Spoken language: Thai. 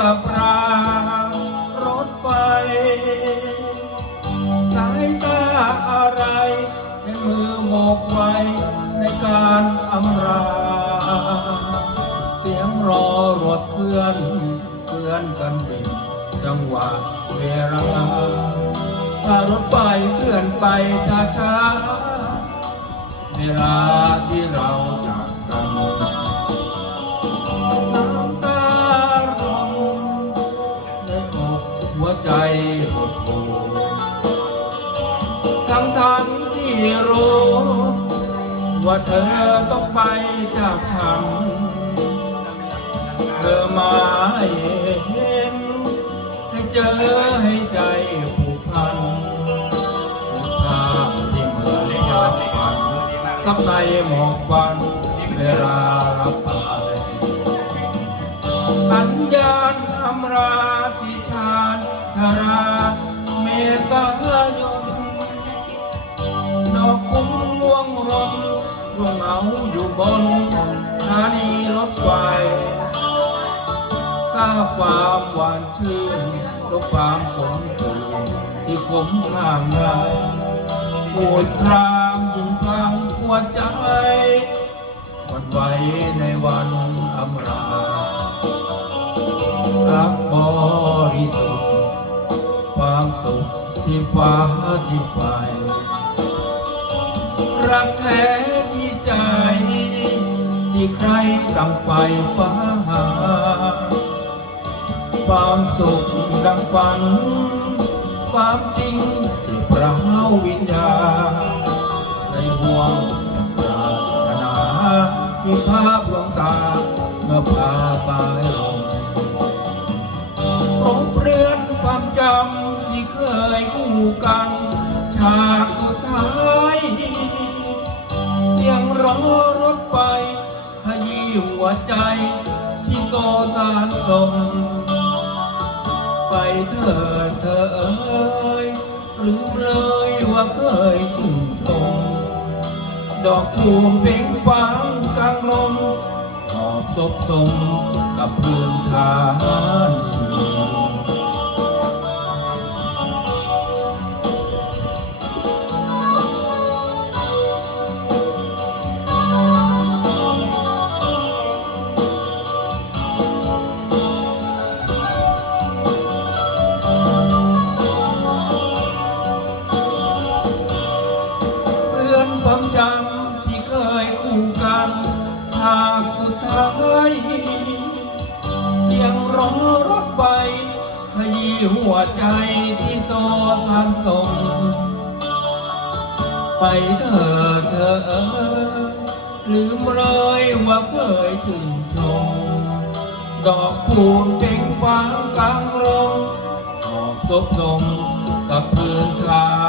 กับรางรถไฟสายตาอะไรในมือหมกไว้ในการอำราเสียงรอรถเคลื่อนเคลื่อนกันเป็นจังหวะเวลาถ้ารถไปเคลื่อนไปท่าช้าเวลาที่เราจากกัน หัวใจหดหู่ทั้งทั้งที่รู้ ว่าเธอต้องไปจากฉันเธอมาให้เห็นให้เจอให้ใจผูกพันนึกภาพที่เหมือนภาพฝันทับในหมอกควันเวลารับไปสัญญาณอำราที่ชาญธา ราเมษายนดอกคุ้มร่วงรนร่วงเหงาอยู่บนสถานีรถไฟข้าความหวานชื่นลบความขมขื่นที่ขมข้างในปวดครางยิ่งพังหัวใจวันไหวในวันอำรารักบริสุทธิ์ ความสุขที่ฟ้าที่ไฟรักแท้ที่ใจ ที่ใครตั้งไปฟ้าหา ความสุขดังฝัน ความจริงที่พระวิญญาในห่วงปรารถนามีภาพลวงตาเมื่อพาสายลม กัน ฉากสุดท้าย เสียงร้องรถไฟขยี้หัวใจที่โซสารสมไปเถิดเธอเอ้ยลืมเลยว่าเคยชื่นชมดอกคูมเพ่งฟังกลางลมหอบศพสมกับเพื้นฐาน ฉากสุดท้ายเสียงร้องรถไฟขยี้หัวใจที่โซสานสมไปเถิดเธอเอ้ยลืมเลยว่าเคยชื่นชม ดอกคูณเพ่งฟางกลางลมหอบศพลมกับพื้นทาง